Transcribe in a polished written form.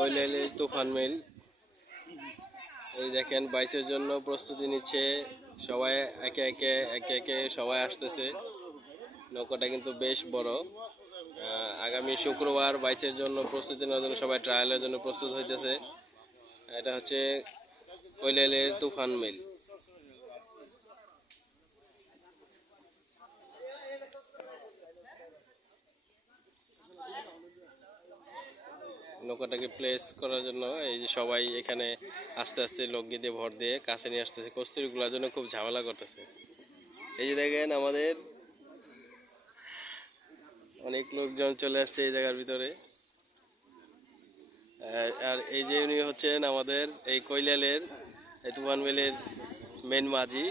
কৈলালি তুফান মিল। এই দেখেন বাইচের জন্য প্রস্তুতি নিচ্ছে সবাই, একে একে সবাই আসতেছে। নৌকাটা কিন্তু বেশ বড়। আগামী শুক্রবার বাইচের জন্য প্রস্তুতি নেওয়ার জন্য সবাই ট্রায়ালের জন্য প্রস্তুত হইতেছে। এটা হচ্ছে কৈলালির তুফান মিল। নৌকাটাকে প্লেস করার জন্য এই যে সবাই এখানে আস্তে আস্তে লগি দিয়ে ভর দিয়ে কাছে নিয়ে আসতেছে। কস্তুরিগুলোর জন্য খুব ঝামেলা করতেছে। এই যে দেখেন আমাদের অনেক লোকজন চলে আসছে এই জায়গার ভিতরে। আর এই যে উনি হচ্ছেন আমাদের এই কৈলালের এই তুফান মিলের মেন মাঝি।